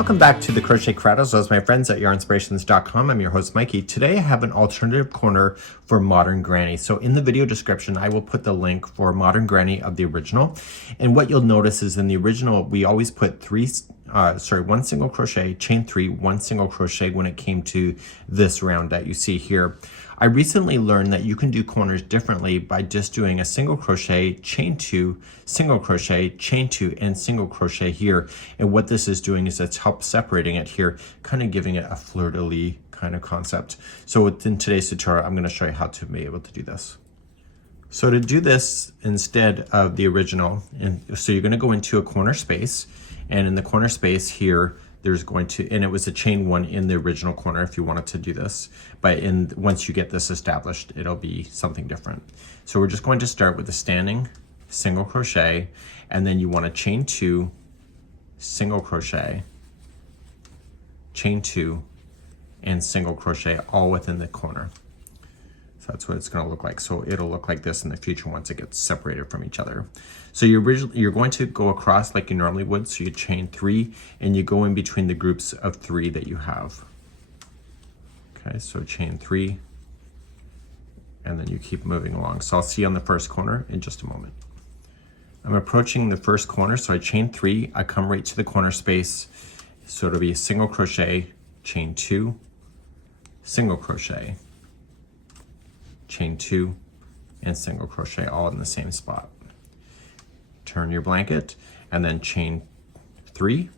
Welcome back to the Crochet Cradles. As my friends at yarnspirations.com, I'm your host Mikey. Today I have an alternative corner for Modern Granny. So in the video description I will put the link for Modern Granny of the original. And what you'll notice is in the original we always put one single crochet, chain 3, one single crochet when it came to this round that you see here. I recently learned that you can do corners differently by just doing a single crochet, chain 2, single crochet, chain 2, and single crochet here. And what this is doing is it's help separating it here, kind of giving it a fleur-de-lis kind of concept. So within today's tutorial, I'm going to show you how to be able to do this. So to do this instead of the original, so you're going to go into a corner space, and in the corner space here, there's going to, and it was a chain 1 in the original corner if you wanted to do this, but once you get this established, it'll be something different. So we're just going to start with a standing single crochet, and then you want to chain 2, single crochet, chain 2, and single crochet all within the corner. So that's what it's going to look like. So it'll look like this in the future once it gets separated from each other. So you're going to go across like you normally would. So you chain 3 and you go in between the groups of 3 that you have. Okay, so chain 3 and then you keep moving along. So I'll see you on the first corner in just a moment. I'm approaching the first corner, so I chain 3, I come right to the corner space. So it'll be a single crochet, chain 2, single crochet, chain 2, and single crochet all in the same spot. Turn your blanket and then chain 3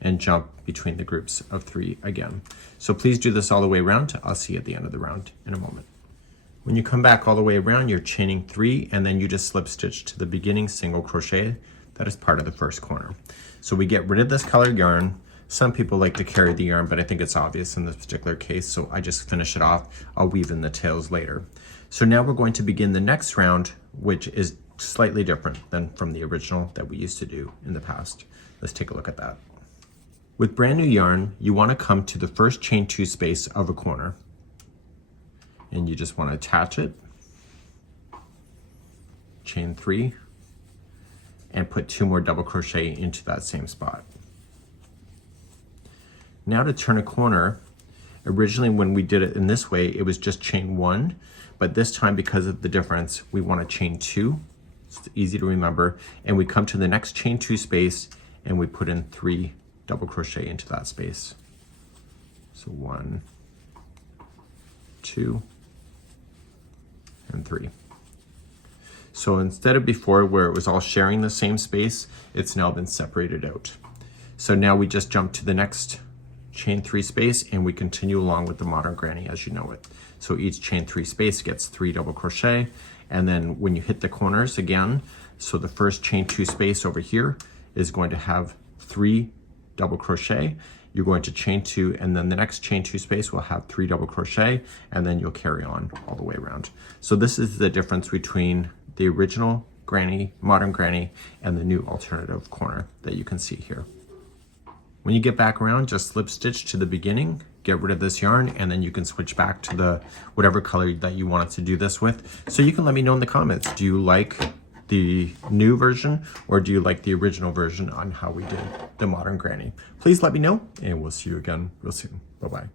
and jump between the groups of 3 again. So please do this all the way around. I'll see you at the end of the round in a moment. When you come back all the way around, you're chaining 3 and then you just slip stitch to the beginning single crochet that is part of the first corner. So we get rid of this colored yarn. Some people like to carry the yarn, but I think it's obvious in this particular case, so I just finish it off. I'll weave in the tails later. So now we're going to begin the next round, which is slightly different than from the original that we used to do in the past. Let's take a look at that. With brand new yarn, you want to come to the first chain 2 space of a corner, and you just want to attach it, chain 3, and put 2 more double crochet into that same spot. Now to turn a corner, originally when we did it in this way, it was just chain 1, but this time because of the difference, we want to chain 2. It's easy to remember, and we come to the next chain 2 space and we put in 3 double crochet into that space. So 1, 2, and 3. So instead of before where it was all sharing the same space, it's now been separated out. So now we just jump to the next chain 3 space and we continue along with the Modern Granny as you know it. So each chain 3 space gets 3 double crochet, and then when you hit the corners again, so the first chain 2 space over here is going to have 3 double crochet. You're going to chain 2, and then the next chain 2 space will have 3 double crochet, and then you'll carry on all the way around. So this is the difference between the original Granny, Modern Granny, and the new alternative corner that you can see here. When you get back around, just slip stitch to the beginning, get rid of this yarn, and then you can switch back to the whatever color that you wanted to do this with. So you can let me know in the comments, do you like the new version or do you like the original version on how we did the Modern Granny? Please let me know, and we'll see you again real soon. Bye-bye.